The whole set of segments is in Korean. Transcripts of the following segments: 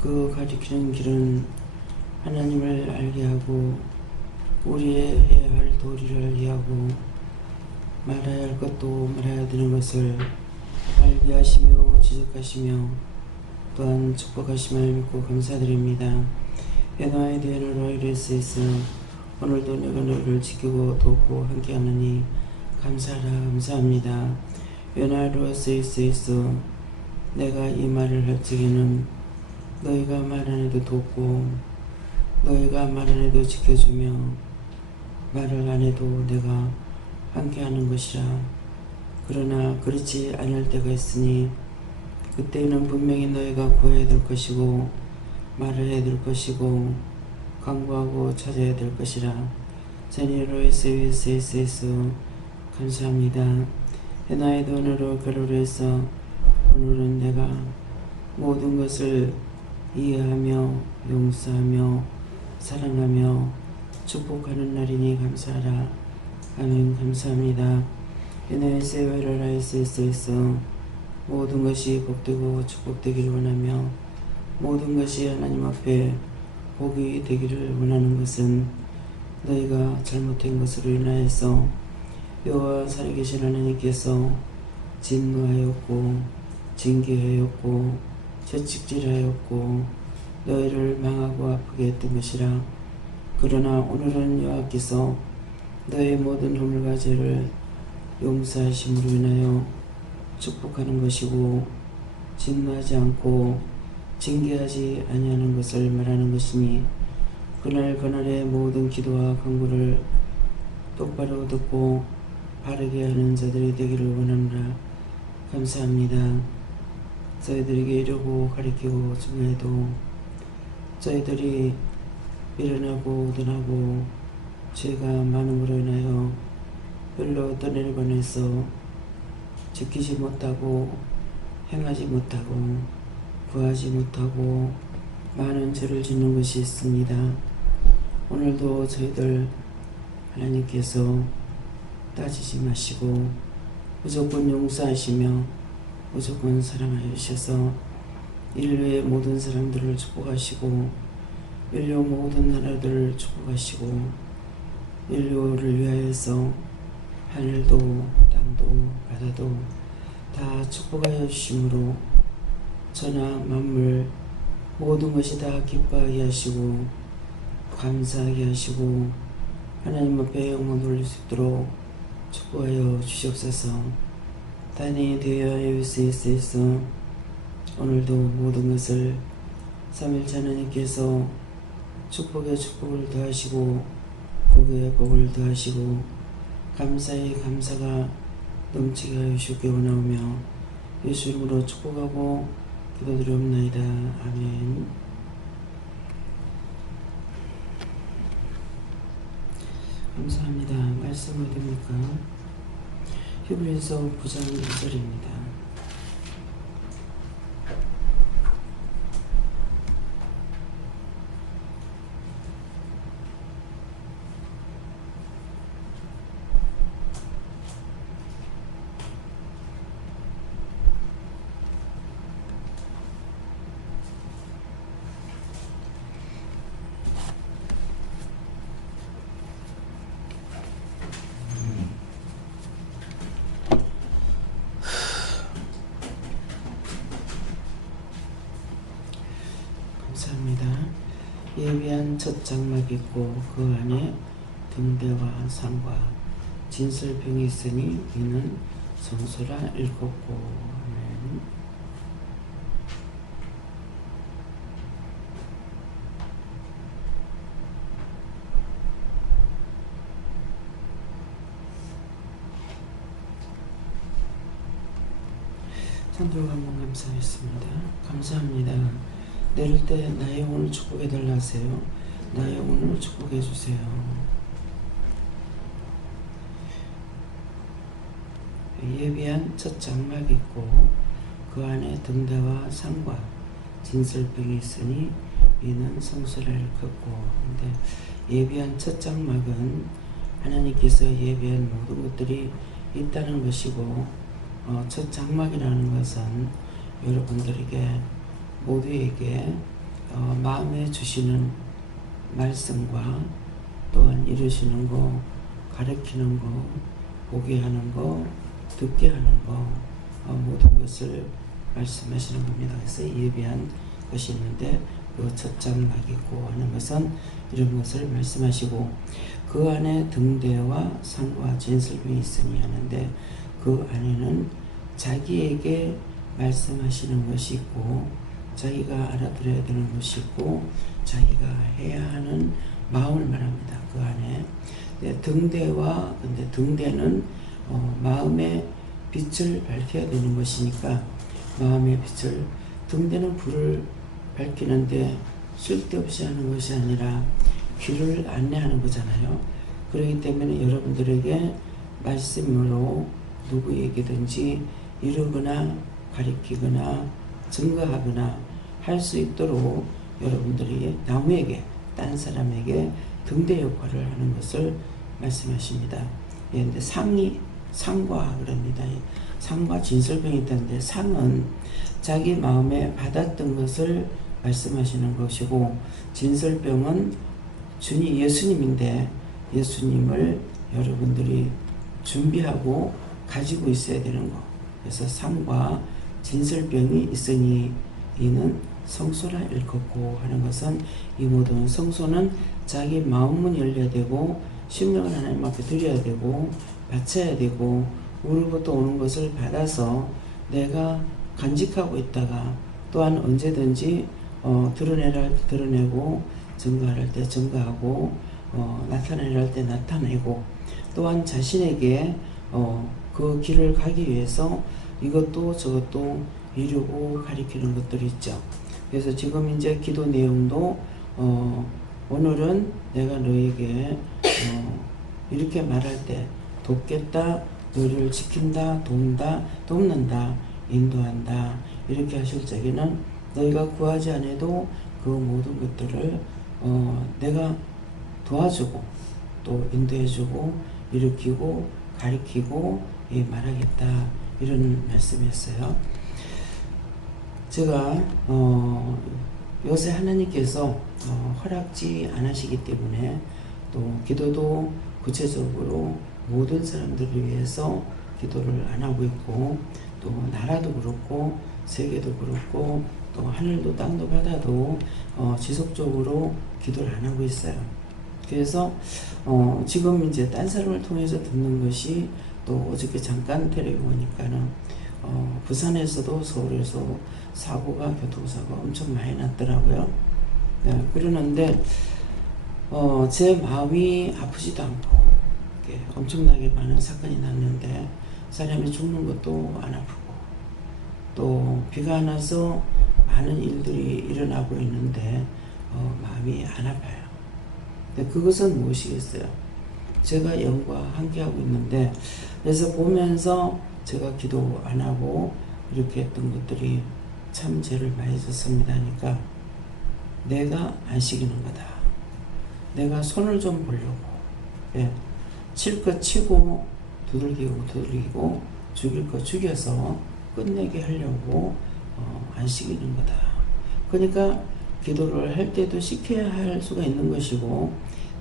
그 가리키는 길은 하나님을 알게 하고 우리의 해야 할 도리를 이해하고 말해야 할 것도 말해야 되는 것을 알게 하시며 지적하시며 또한 축복하심을 믿고 감사드립니다. 연화에 대한 로이레스에서 오늘도 내가 너를 지키고 돕고 함께하느니 감사하라 감사합니다. 연화로스에서 내가 이 말을 할 적에는 너희가 말 안 해도 돕고 너희가 말 안 해도 지켜주며 말을 안 해도 내가 함께하는 것이라. 그러나 그렇지 않을 때가 있으니 그때는 분명히 너희가 구해야 될 것이고 말을 해야 될 것이고 강구하고 찾아야 될 것이라. 제니로이스에서 감사합니다. 해나의 돈으로 가로로에서 오늘은 내가 모든 것을 이해하며 용서하며 사랑하며 축복하는 날이니 감사하라. 아멘. 감사합니다. 해나의 세웨라라이스에서 모든 것이 복되고 축복되기를 원하며 모든 것이 하나님 앞에 복이 되기를 원하는 것은 너희가 잘못한 것으로 인하여서 여호와 살아계신 하나님께서 진노하였고 징계하였고 채찍질하였고 너희를 망하고 아프게 했던 것이라. 그러나 오늘은 여호와께서 너의 모든 허물과 죄를 용서하심으로 인하여 축복하는 것이고 진노하지 않고 징계하지 아니하는 것을 말하는 것이니 그날 그날의 모든 기도와 간구를 똑바로 듣고 바르게 하는 자들이 되기를 원하노라. 감사합니다. 저희들에게 이러고 가리키고 중에도 저희들이 미련하고 우둔하고 죄가 많은 것으로 인하여 별로 떠내려가면서 지키지 못하고 행하지 못하고 구하지 못하고 많은 죄를 짓는 것이 있습니다. 오늘도 저희들 하나님께서 따지지 마시고 무조건 용서하시며 무조건 사랑하여 주셔서 인류의 모든 사람들을 축복하시고 인류 모든 나라들을 축복하시고 인류를 위하여서 하늘도 땅도 바다도 다 축복하여 주심으로 천하 만물 모든 것이 다 기뻐하게 하시고 감사하게 하시고 하나님 앞에 영광 돌릴 수 있도록 축복하여 주시옵소서. 단이 되어 예수에서 오늘도 모든 것을 삼일째 하나님께서 축복에 축복을 더하시고 복에 복을 더하시고 감사에 감사가 넘치게 하여 주시기 원하오며 예수 이름으로 축복하고 기도드리옵나이다. 아멘. 감사합니다. 말씀 어디입니까? 히브리서 9장 1절입니다. 예비한 첫 장막이 있고 그 안에 등대와 상과 진설병이 있으니 이는 성소라 읽었고. 아멘. 찬도록 한번 감사하겠습니다. 감사합니다. 내릴 때 나의 영혼을 축복해 달라 하세요. 나의 영혼을 축복해 주세요. 예비한 첫 장막이 있고 그 안에 등대와 상과 진설병이 있으니 이는 성소라 일컫고. 근데 예비한 첫 장막은 하나님께서 예비한 모든 것들이 있다는 것이고 첫 장막이라는 것은 여러분들에게 모두에게 마음에 주시는 말씀과 또한 이루시는 거, 가르치는 거, 보게 하는 거, 듣게 하는 거, 모든 것을 말씀하시는 겁니다. 그래서 예비한 것이 있는데 그 첫장 낙이고 하는 것은 이런 것을 말씀하시고, 그 안에 등대와 상과 진설병이 있으니 하는데, 그 안에는 자기에게 말씀하시는 것이 있고 자기가 알아들어야 되는 것이 있고 자기가 해야 하는 마음을 말합니다. 그 안에 등대와, 근데 등대는 마음의 빛을 밝혀야 되는 것이니까 마음의 빛을, 등대는 불을 밝히는데 쓸데없이 하는 것이 아니라 길을 안내하는 거잖아요. 그렇기 때문에 여러분들에게 말씀으로 누구에게든지 이루거나 가리키거나 증거하거나 할 수 있도록 여러분들이 남에게, 딴 사람에게 등대 역할을 하는 것을 말씀하십니다. 예, 근데 상과 그럽니다. 상과 진설병이 있다는데, 상은 자기 마음에 받았던 것을 말씀하시는 것이고, 진설병은 예수님인데 예수님을 여러분들이 준비하고 가지고 있어야 되는 거. 그래서 상과 진설병이 있으니 이는 성소라 일컫고 하는 것은, 이 모든 성소는 자기 마음문 열려야 되고 심령을 하나님 앞에 드려야 되고 바쳐야 되고, 우리부터 오는 것을 받아서 내가 간직하고 있다가 또한 언제든지 드러내라 할 때 드러내고, 증거할 때 증거하고, 나타내라 할 때 나타내고, 또한 자신에게 그 길을 가기 위해서 이것도 저것도 이루고 가리키는 것들이 있죠. 그래서 지금 이제 기도 내용도 오늘은 내가 너에게 이렇게 말할 때 돕겠다, 너를 지킨다, 돕는다, 인도한다, 이렇게 하실 적에는 너희가 구하지 않아도 그 모든 것들을 내가 도와주고 또 인도해주고 일으키고 가리키고 말하겠다, 이런 말씀이었어요. 제가 요새 하나님께서 허락지 않으시기 때문에 또 기도도 구체적으로 모든 사람들을 위해서 기도를 안 하고 있고, 또 나라도 그렇고 세계도 그렇고 또 하늘도 땅도 바다도 지속적으로 기도를 안 하고 있어요. 그래서 지금 이제 딴 사람을 통해서 듣는 것이, 또 어저께 잠깐 텔레비 보니까는 부산에서도 서울에서 교통사고가 엄청 많이 났더라고요. 네, 그러는데 제 마음이 아프지도 않고 엄청나게 많은 사건이 났는데 사람이 죽는 것도 안 아프고, 또 비가 안 와서 많은 일들이 일어나고 있는데 마음이 안 아파요. 근데 그것은 무엇이겠어요? 제가 영과 함께하고 있는데, 그래서 보면서 제가 기도 안 하고 이렇게 했던 것들이 참 죄를 많이 졌습니다 하니까, 내가 안 시키는 거다. 내가 손을 좀 보려고, 칠 것 치고 두들기고 죽일 거 죽여서 끝내게 하려고 안 시키는 거다. 그러니까 기도를 할 때도 시켜야 할 수가 있는 것이고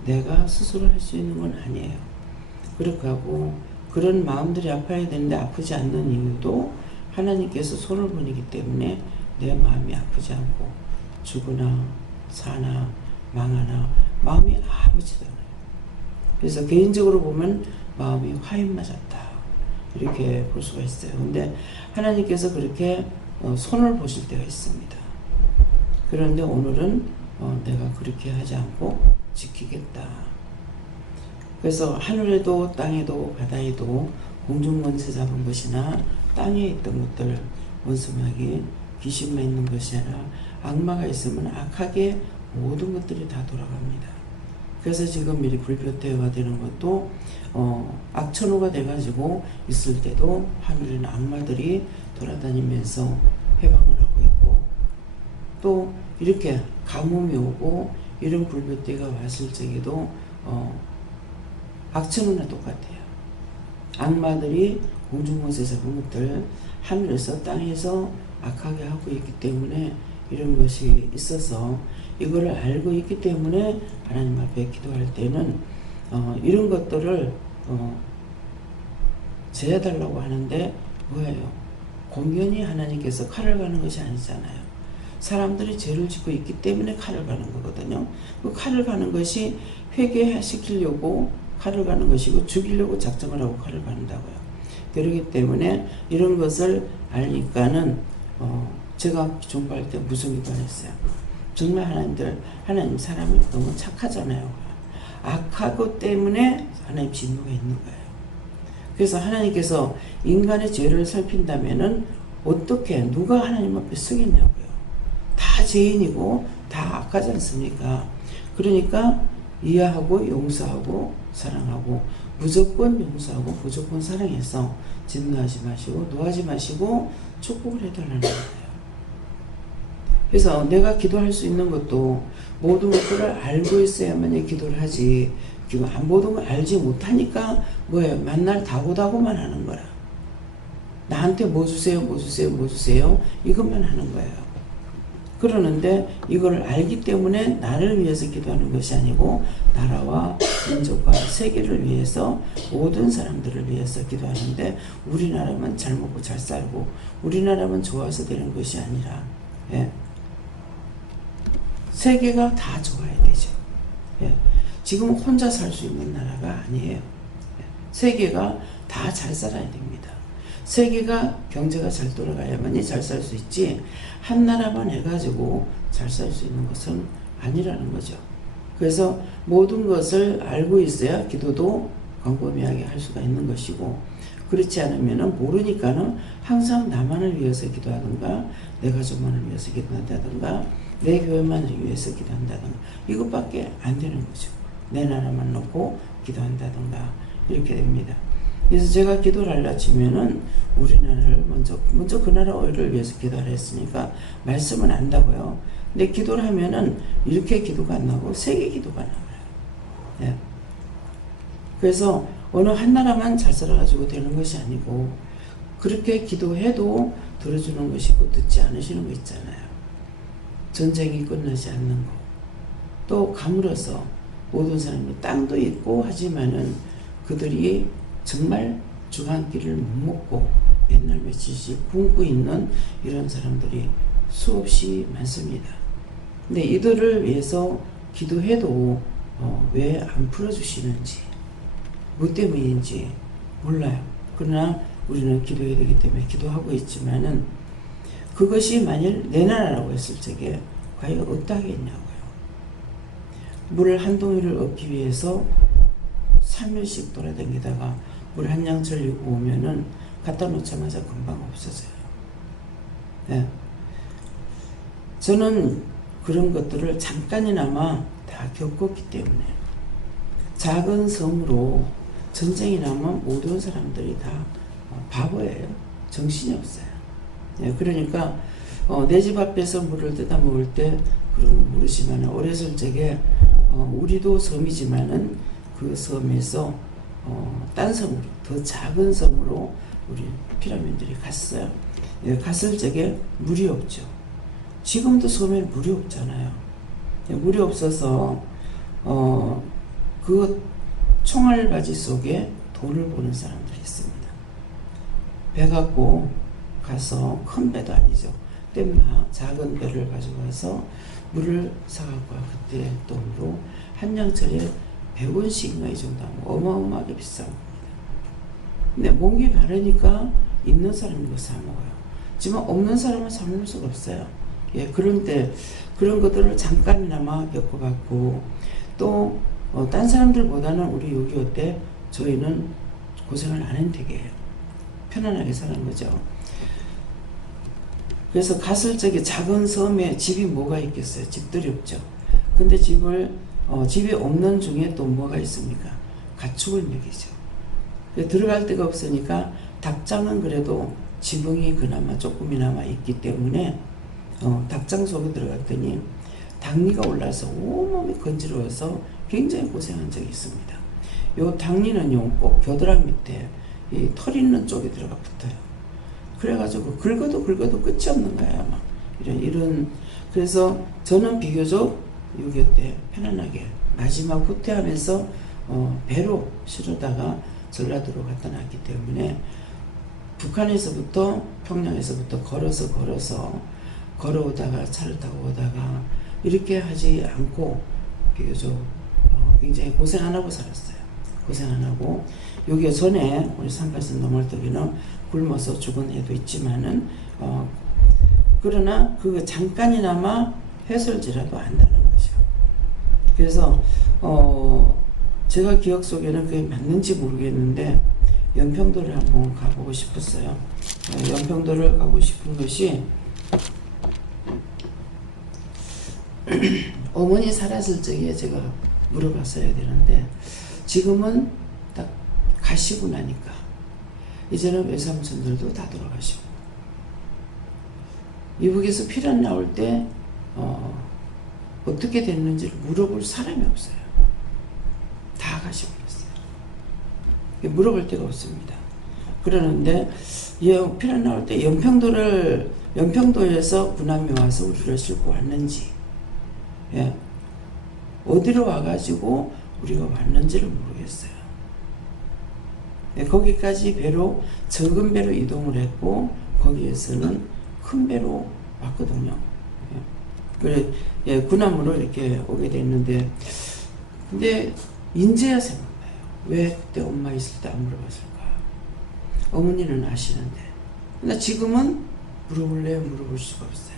내가 스스로 할 수 있는 건 아니에요. 그렇게 하고, 그런 마음들이 아파야 되는데 아프지 않는 이유도 하나님께서 손을 보내기 때문에 내 마음이 아프지 않고, 죽으나 사나 망하나 마음이 아프지도 않아요. 그래서 개인적으로 보면 마음이 화인 맞았다, 이렇게 볼 수가 있어요. 근데 하나님께서 그렇게 손을 보실 때가 있습니다. 그런데 오늘은 내가 그렇게 하지 않고 지키겠다. 그래서 하늘에도 땅에도 바다에도 공중권세 잡은 것이나 땅에 있던 것들, 원수마귀 귀신만 있는 것이 아니라 악마가 있으면 악하게 모든 것들이 다 돌아갑니다. 그래서 지금 미리 불볕대가 되는 것도 악천후가 돼가지고 있을 때도 하늘에는 악마들이 돌아다니면서 해방을 하고 있고, 또 이렇게 가뭄이 오고 이런 불볕대가 왔을 적에도 악천후나 똑같아요. 악마들이 공중권세 잡은 것들 하늘에서 땅에서 악하게 하고 있기 때문에 이런 것이 있어서 이거를 알고 있기 때문에 하나님 앞에 기도할 때는 이런 것들을 제해달라고 하는데 뭐예요? 공연히 하나님께서 칼을 가는 것이 아니잖아요. 사람들이 죄를 짓고 있기 때문에 칼을 가는 거거든요. 그 칼을 가는 것이 회개시키려고 칼을 가는 것이고 죽이려고 작정을 하고 칼을 가는다고요. 그렇기 때문에 이런 것을 알니까는 제가 종교할 때 무슨 기도했어요. 정말 하나님 사람이 너무 착하잖아요. 악하고 때문에 하나님 진노가 있는 거예요. 그래서 하나님께서 인간의 죄를 살핀다면은 어떻게 누가 하나님 앞에 서겠냐고요. 다 죄인이고 다 악하지 않습니까? 그러니까 이해하고 용서하고 사랑하고 무조건 용서하고 무조건 사랑해서 진노하지 마시고 노하지 마시고 축복을 해달라는 거예요. 그래서 내가 기도할 수 있는 것도 모든 것들을 알고 있어야만 기도를 하지, 모든 걸 알지 못하니까 뭐예요? 만날 다고다고만 하는 거야. 나한테 뭐 주세요, 뭐 주세요, 뭐 주세요 이것만 하는 거예요. 그러는데 이걸 알기 때문에 나를 위해서 기도하는 것이 아니고 나라와 민족과 세계를 위해서 모든 사람들을 위해서 기도하는데 우리나라만 잘 먹고 잘 살고 우리나라만 좋아서 되는 것이 아니라 세계가 다 좋아야 되죠. 지금 혼자 살 수 있는 나라가 아니에요. 세계가 다 잘 살아야 됩니다. 세계가 경제가 잘 돌아가야만이 잘 살 수 있지 한 나라만 해가지고 잘 살 수 있는 것은 아니라는 거죠. 그래서 모든 것을 알고 있어야 기도도 광범위하게 할 수가 있는 것이고 그렇지 않으면 모르니까는 항상 나만을 위해서 기도하든가 내 가족만을 위해서 기도한다든가 내 교회만을 위해서 기도한다든가 이것밖에 안 되는 거죠. 내 나라만 놓고 기도한다든가 이렇게 됩니다. 그래서 제가 기도를 하려 치면은 우리나라를 먼저 그 나라를 위해서 기도를 했으니까 말씀은 안다고요. 근데 기도를 하면은 이렇게 기도가 안 나고 세계 기도가 나와요. 그래서 어느 한 나라만 잘 살아가지고 되는 것이 아니고 그렇게 기도해도 들어주는 것이고 듣지 않으시는 거 있잖아요. 전쟁이 끝나지 않는 거. 또 가물어서 모든 사람이 땅도 있고 하지만은 그들이 정말 죽 한 끼를 못 먹고 맨날 며칠씩 굶고 있는 이런 사람들이 수없이 많습니다. 근데 이들을 위해서 기도해도 왜 안 풀어주시는지 뭐 때문인지 몰라요. 그러나 우리는 기도해야 되기 때문에 기도하고 있지만은 그것이 만일 내 나라라고 했을 적에 과연 어떠하겠냐고요. 물 한 동이를 얻기 위해서 3일씩 돌아다니다가 물 한 양철 입고 오면은 갖다 놓자마자 금방 없어져요. 저는 그런 것들을 잠깐이나마 다 겪었기 때문에 작은 섬으로 전쟁이 나면 모든 사람들이 다 바보예요. 정신이 없어요. 그러니까 내 집 앞에서 물을 뜯어 먹을 때 그런 거 모르지만 어렸을 적에 우리도 섬이지만은 그 섬에서 딴 섬으로 더 작은 섬으로 우리 피라민들이 갔어요. 갔을 적에 물이 없죠. 지금도 섬에 물이 없잖아요. 물이 없어서 그 총알바지 속에 돈을 보는 사람들이 있습니다. 배 갖고 가서 큰 배도 아니죠. 땜나 작은 배를 가지고 가서 물을 사갖고 그때 돈으로 한 양철에 100원씩인가 이 정도 하면 어마어마하게 비싼 겁니다. 근데 목이 마르니까 있는 사람이 이거 사 먹어요. 하지만 없는 사람은 사 먹을 수가 없어요. 그런데 그런 것들을 잠깐이나마 겪어봤고 또 딴 사람들보다는 우리 6.25 때 저희는 고생을 안 한 덱이에요. 편안하게 사는 거죠. 그래서 갔을 적에 작은 섬에 집이 뭐가 있겠어요? 집들이 없죠. 근데 집이 없는 중에 또 뭐가 있습니까? 가축을 먹이죠. 들어갈 데가 없으니까 닭장은 그래도 지붕이 그나마 조금이나마 있기 때문에 닭장 속에 들어갔더니 닭니가 올라서 온몸이 건지러워서 굉장히 고생한 적이 있습니다. 요 닭니는요 꼭 겨드랑이 밑에 이 털 있는 쪽에 들어가 붙어요. 그래가지고 긁어도 끝이 없는 거예요. 막 이런 그래서 저는 비교적 6.25 때 편안하게 마지막 후퇴하면서 배로 실어다가 전라도로 갖다 놨기 때문에 북한에서부터 평양에서부터 걸어오다가 차를 타고 오다가 이렇게 하지 않고 비교적 굉장히 고생 안 하고 살았어요. 고생 안 하고 여기 전에 우리 38선 노말떡이는 굶어서 죽은 애도 있지만은 그러나 그 잠깐이나마 해설지라도 안다는 거죠. 그래서 제가 기억 속에는 그게 맞는지 모르겠는데 연평도를 한번 가보고 싶었어요. 연평도를 가고 싶은 것이 어머니 살았을 적에 제가 물어봤어야 되는데 지금은 딱 가시고 나니까 이제는 외삼촌들도 다 돌아가시고 이북에서 피란 나올 때 어떻게 됐는지를 물어볼 사람이 없어요. 다 가시고 있어요. 물어볼 데가 없습니다. 그러는데 피란 나올 때 연평도에서 군함이 와서 우리를 싣고 왔는지 어디로 와가지고 우리가 왔는지를 모르겠어요. 거기까지 배로 적은 배로 이동을 했고 거기에서는 큰 배로 왔거든요. 그래 군함으로 이렇게 오게 됐는데 근데 인제야 생각나요. 왜 그때 엄마 있을 때 안 물어봤을까? 어머니는 아시는데 근데 지금은 물어볼래요? 물어볼 수가 없어요.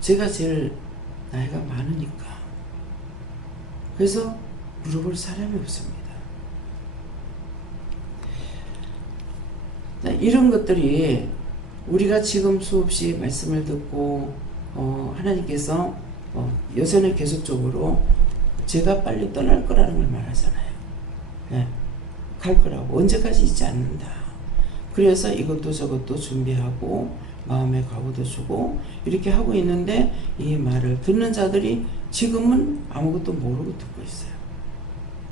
제가 제일 나이가 많으니까 그래서 물어볼 사람이 없습니다. 이런 것들이 우리가 지금 수없이 말씀을 듣고 하나님께서 요새는 계속적으로 제가 빨리 떠날 거라는 걸 말하잖아요. 갈 거라고 언제까지 있지 않는다. 그래서 이것도 저것도 준비하고 마음의 각오도 주고 이렇게 하고 있는데 이 말을 듣는 자들이 지금은 아무것도 모르고 듣고 있어요.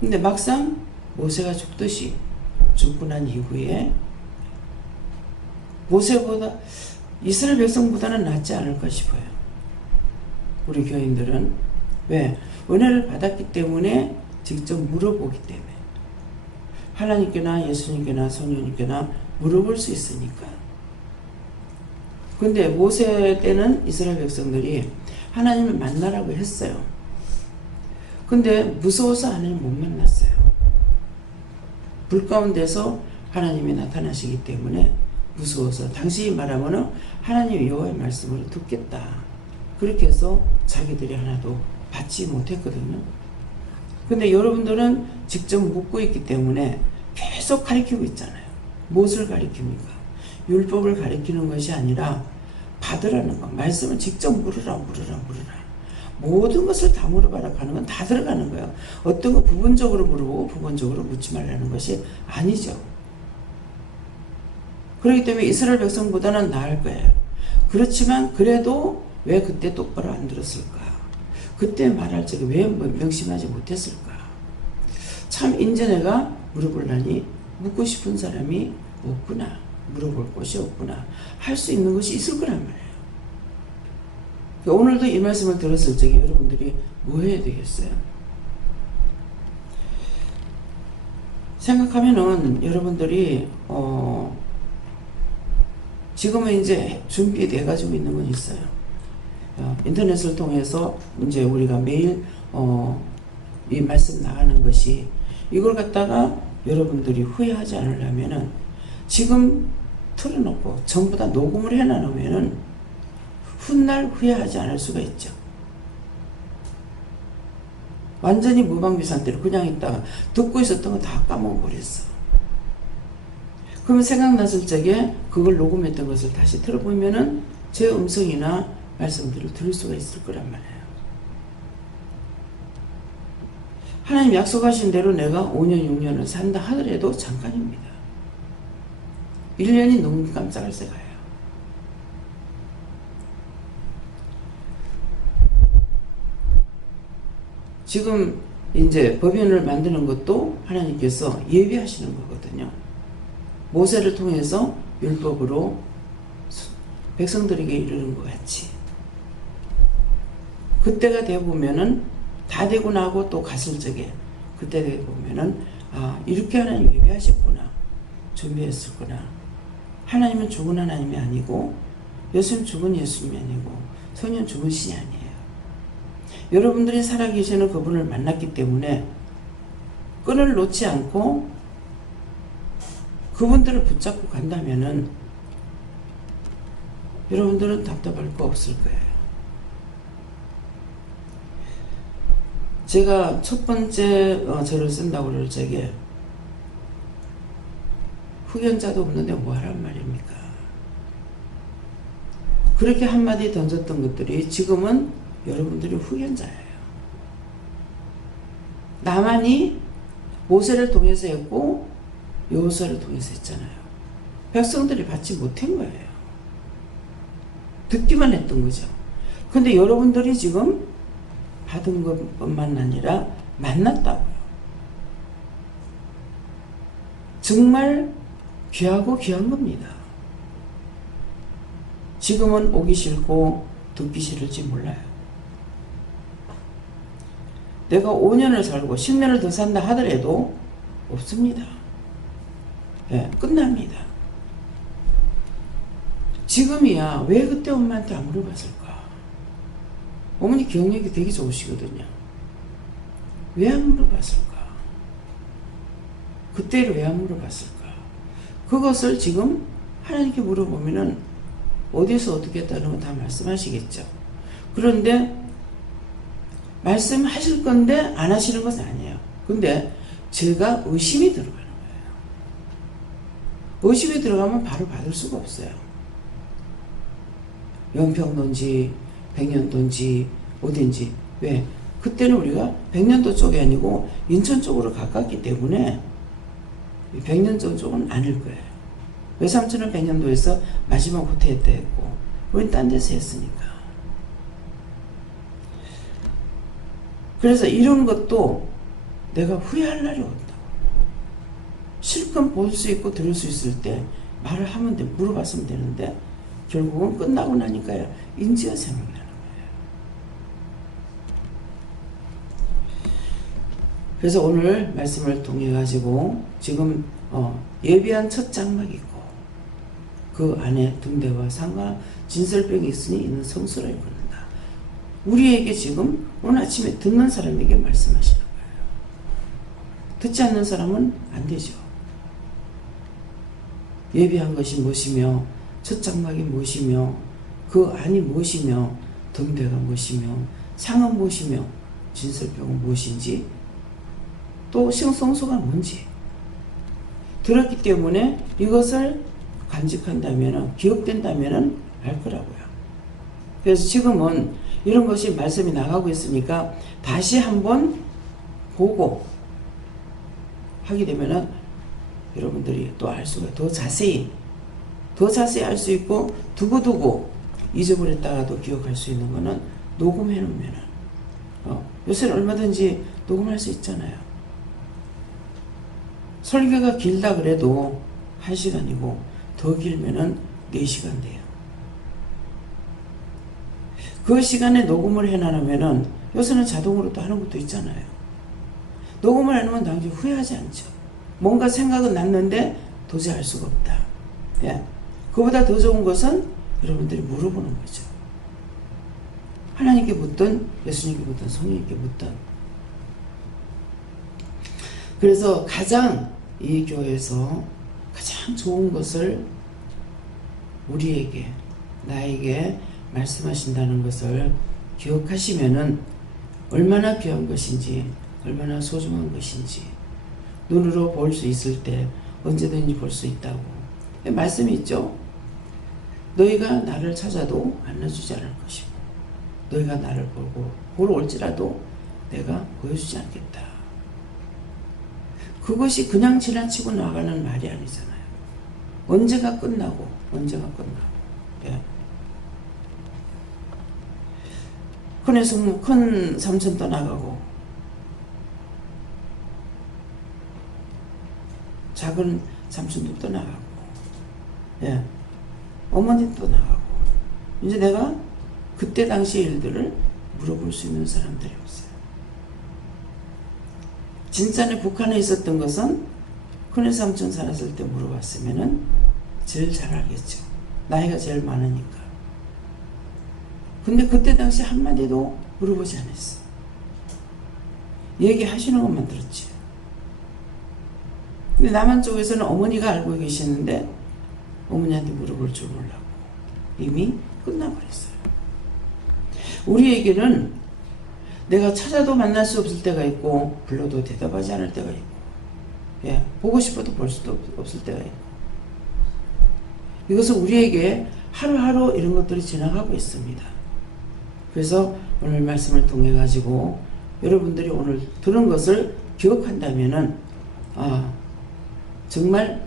근데 막상 모세가 죽듯이 죽고 난 이후에 모세보다 이스라엘 백성보다는 낫지 않을까 싶어요. 우리 교인들은 왜? 은혜를 받았기 때문에 직접 물어보기 때문에 하나님께나 예수님께나 성령님께나 물어볼 수 있으니까. 근데 모세 때는 이스라엘 백성들이 하나님을 만나라고 했어요. 근데 무서워서 하나님 못 만났어요. 불 가운데서 하나님이 나타나시기 때문에 무서워서 당시 말하면은 하나님 여호와의 말씀을 듣겠다. 그렇게 해서 자기들이 하나도 받지 못했거든요. 근데 여러분들은 직접 묻고 있기 때문에 계속 가르치고 있잖아요. 무엇을 가르칩니까? 율법을 가르치는 것이 아니라 받으라는 거. 말씀을 직접 물으라. 모든 것을 다 물어봐라 하는 건 다 들어가는 거예요. 어떤 거 부분적으로 물어보고 부분적으로 묻지 말라는 것이 아니죠. 그렇기 때문에 이스라엘 백성보다는 나을 거예요. 그렇지만 그래도 왜 그때 똑바로 안 들었을까? 그때 말할 적에 왜 명심하지 못했을까? 참 이제 내가 물어보려니 묻고 싶은 사람이 없구나. 물어볼 곳이 없구나. 할 수 있는 것이 있을 거란 말이에요. 오늘도 이 말씀을 들었을 적에 여러분들이 뭐 해야 되겠어요? 생각하면은 여러분들이 지금은 이제 준비돼 가지고 있는 건 있어요. 인터넷을 통해서 이제 우리가 매일 이 말씀 나가는 것이 이걸 갖다가 여러분들이 후회하지 않으려면은 지금 틀어놓고 전부 다 녹음을 해놔놓으면은 훗날 후회하지 않을 수가 있죠. 완전히 무방비상태로 그냥 있다가 듣고 있었던 거 다 까먹어버렸어. 그러면 생각났을 적에 그걸 녹음했던 것을 다시 들어보면은 제 음성이나 말씀들을 들을 수가 있을 거란 말이에요. 하나님 약속하신 대로 내가 5년 6년을 산다 하더라도 잠깐입니다. 1년이 너무 깜짝할 새가요. 지금 이제 법연을 만드는 것도 하나님께서 예비하시는 거거든요. 모세를 통해서 율법으로 백성들에게 이르는 것 같이. 그때가 되보면은 다 되고 나고 또 갔을 적에 그때 되보면은 이렇게 하나님 예비하셨구나, 준비했었구나. 하나님은 죽은 하나님이 아니고 예수님 죽은 예수님이 아니고 성령 죽은 신이 아니에요. 여러분들이 살아계시는 그분을 만났기 때문에 끈을 놓지 않고 그분들을 붙잡고 간다면은 여러분들은 답답할 거 없을 거예요. 제가 첫 번째 절을 쓴다고 그럴 적에 후견자도 없는데 뭐 하란 말입니까? 그렇게 한마디 던졌던 것들이 지금은 여러분들이 후견자예요. 나만이 모세를 통해서 했고 여호수아를 통해서 했잖아요. 백성들이 받지 못한 거예요. 듣기만 했던 거죠. 근데 여러분들이 지금 받은 것뿐만 아니라 만났다고요. 정말 귀하고 귀한 겁니다. 지금은 오기 싫고 듣기 싫을지 몰라요. 내가 5년을 살고 10년을 더 산다 하더라도 없습니다. 예, 끝납니다. 지금이야 왜 그때 엄마한테 안 물어봤을까? 어머니 기억력이 되게 좋으시거든요. 왜 안 물어봤을까? 그때를 왜 안 물어봤을까? 그것을 지금 하나님께 물어보면은 어디서 어떻게 했다는 거 다 말씀하시겠죠. 그런데 말씀하실 건데 안 하시는 것은 아니에요. 근데 제가 의심이 들어가는 거예요. 의심이 들어가면 바로 받을 수가 없어요. 연평도인지 백년도인지 어딘지. 왜? 그때는 우리가 백년도 쪽이 아니고 인천 쪽으로 가깝기 때문에 백년도 쪽은 아닐 거예요. 외삼촌은 백년도에서 마지막 후퇴 때 했고 우린 딴 데서 했으니까. 그래서 이런 것도 내가 후회할 날이 온다고. 실컷 볼 수 있고 들을 수 있을 때 말을 하면 돼, 물어봤으면 되는데 결국은 끝나고 나니까요 인지가 생각나는 거예요. 그래서 오늘 말씀을 통해 가지고 지금 예비한 첫 장막이 있고 그 안에 등대와 상과 진설병이 있으니 이는 성소라 이르는다. 우리에게 지금 오늘 아침에 듣는 사람에게 말씀하시는 거예요. 듣지 않는 사람은 안 되죠. 예비한 것이 무엇이며 첫 장막이 무엇이며 그 안이 무엇이며 등대가 무엇이며 상은 무엇이며 진설병은 무엇인지 또 성소가 뭔지 들었기 때문에 이것을 간직한다면 기억된다면 알 거라고요. 그래서 지금은 이런 것이 말씀이 나가고 있으니까 다시 한번 보고 하게 되면은 여러분들이 또 알 수가 더 자세히 알 수 있고 두고두고 잊어버렸다가도 기억할 수 있는 거는 녹음해 놓으면은 요새는 얼마든지 녹음할 수 있잖아요. 설교가 길다 그래도 1시간이고 더 길면은 4시간 돼요. 그 시간에 녹음을 해놔놓으면은 요새는 자동으로 또 하는 것도 있잖아요. 녹음을 해놓으면 당연히 후회하지 않죠. 뭔가 생각은 났는데 도저히 알 수가 없다. 예. 그보다 더 좋은 것은 여러분들이 물어보는 거죠. 하나님께 묻든 예수님께 묻든 성령님께 묻든. 그래서 가장 이 교회에서 가장 좋은 것을 우리에게 나에게 말씀하신다는 것을 기억하시면은 얼마나 귀한 것인지 얼마나 소중한 것인지 눈으로 볼 수 있을 때 언제든지 볼 수 있다고 말씀이 있죠. 너희가 나를 찾아도 만나주지 않을 것이고 너희가 나를 보러 올지라도 내가 보여주지 않겠다. 그것이 그냥 지나치고 나가는 말이 아니잖아요. 언제가 끝나고 예. 큰 삼촌 떠나가고 작은 삼촌도 떠나가고 예. 어머니도 나가고 이제 내가 그때 당시의 일들을 물어볼 수 있는 사람들이 없어요. 진짜는 북한에 있었던 것은 큰애 삼촌 살았을 때 물어봤으면은 제일 잘 알겠죠. 나이가 제일 많으니까. 근데 그때 당시 한마디도 물어보지 않았어. 얘기하시는 것만 들었지. 근데 남한 쪽에서는 어머니가 알고 계시는데 어머니한테 물어볼 줄 몰랐고 이미 끝나버렸어요. 우리에게는 내가 찾아도 만날 수 없을 때가 있고 불러도 대답하지 않을 때가 있고 보고 싶어도 볼 수도 없을 때가 있고 이것은 우리에게 하루하루 이런 것들이 지나가고 있습니다. 그래서 오늘 말씀을 통해 가지고 여러분들이 오늘 들은 것을 기억한다면은 정말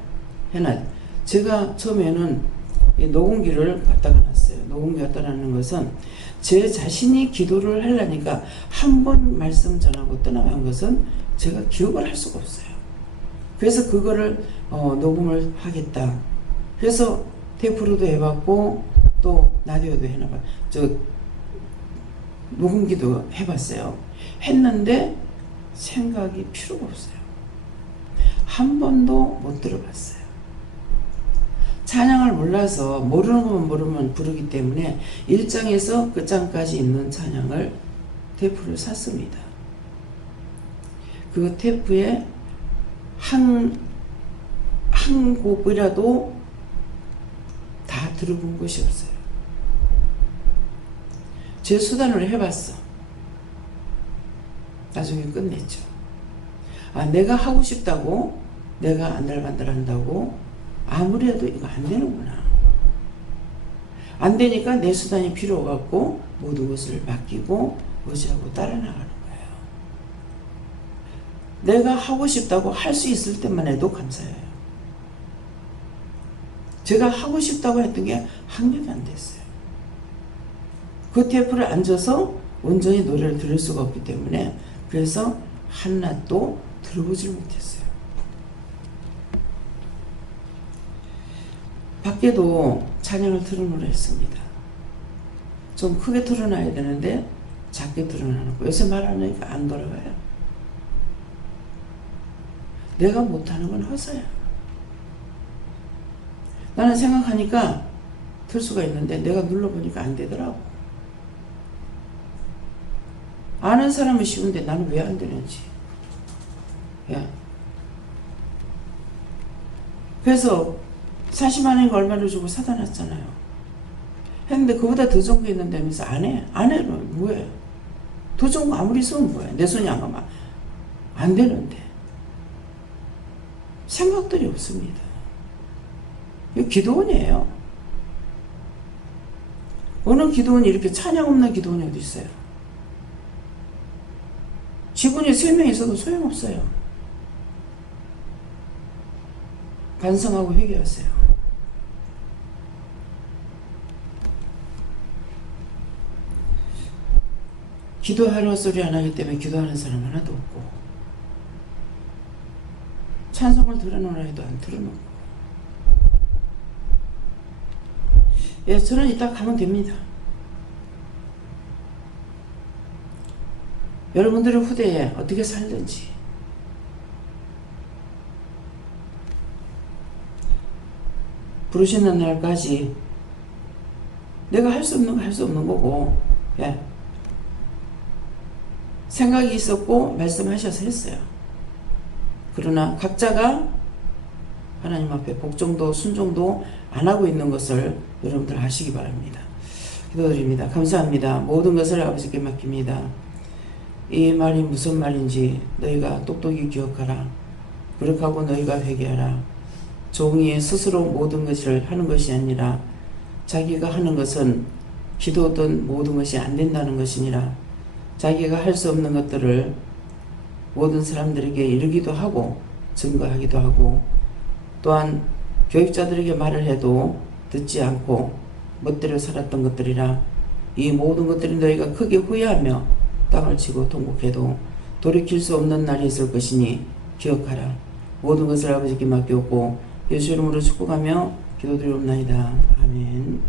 제가 처음에는 이 녹음기를 갖다가 놨어요. 녹음기 갖다 놨는 것은 제 자신이 기도를 하려니까 한 번 말씀 전하고 떠나간 것은 제가 기억을 할 수가 없어요. 그래서 그거를 녹음을 하겠다. 그래서 테이프로도 해봤고 또 라디오도 해놔봐. 녹음기도 해봤어요. 했는데 생각이 필요가 없어요. 한 번도 못 들어봤어요. 찬양을 몰라서 모르는 것만 모르면 부르기 때문에 1장에서 끝장까지 있는 찬양을 테이프를 샀습니다. 그 테이프에 한 곡이라도 다 들어본 것이 없어요. 제 수단으로 해봤어. 나중에 끝냈죠. 내가 하고 싶다고 내가 안달반달 한다고 아무리 해도 이거 안 되는구나. 안 되니까 내 수단이 필요 없고 모든 것을 맡기고 의지하고 따라 나가는 거예요. 내가 하고 싶다고 할 수 있을 때만 해도 감사해요. 제가 하고 싶다고 했던 게 한 개도 안 됐어요. 그 테이프를 앉아서 온전히 노래를 들을 수가 없기 때문에 그래서 한낮도 들어보질 못했어요. 밖에도 찬양을 틀어놓으라 했습니다. 좀 크게 틀어놔야 되는데 작게 틀어놓고 요새 말하니까 안 돌아가요. 내가 못하는 건 허사야. 나는 생각하니까 틀 수가 있는데 내가 눌러보니까 안 되더라고. 아는 사람은 쉬운데 나는 왜 안 되는지. 그래서 40만 원인가 얼마를 주고 사다 놨잖아요. 했는데 그보다 더 좋은 게 있는다면서 안 해. 안 해는 뭐해. 더 좋은 거 아무리 쓰면 뭐해. 내 손이 안 가면 안 되는데. 생각들이 없습니다. 이거 기도원이에요. 어느 기도원이 이렇게 찬양 없는 기도원이 어디 있어요. 직원이 3명 있어도 소용없어요. 반성하고 회개하세요. 기도하러 소리 안 하기 때문에 기도하는 사람 하나도 없고 찬송을 들어놓으라 해도 안 들어놓고 저는 이따 가면 됩니다. 여러분들의 후대에 어떻게 살든지 부르시는 날까지 내가 할 수 없는 거 할 수 없는 거고 생각이 있었고 말씀하셔서 했어요. 그러나 각자가 하나님 앞에 복종도 순종도 안 하고 있는 것을 여러분들 아시기 바랍니다. 기도드립니다. 감사합니다. 모든 것을 아버지께 맡깁니다. 이 말이 무슨 말인지 너희가 똑똑히 기억하라. 그렇게 하고 너희가 회개하라. 종이 스스로 모든 것을 하는 것이 아니라 자기가 하는 것은 기도든 모든 것이 안 된다는 것이니라. 자기가 할 수 없는 것들을 모든 사람들에게 이르기도 하고 증거하기도 하고 또한 교육자들에게 말을 해도 듣지 않고 멋대로 살았던 것들이라. 이 모든 것들이 너희가 크게 후회하며 땅을 치고 통곡해도 돌이킬 수 없는 날이 있을 것이니 기억하라. 모든 것을 아버지께 맡겼고 예수 이름으로 축복하며 기도드리옵나이다. 아멘.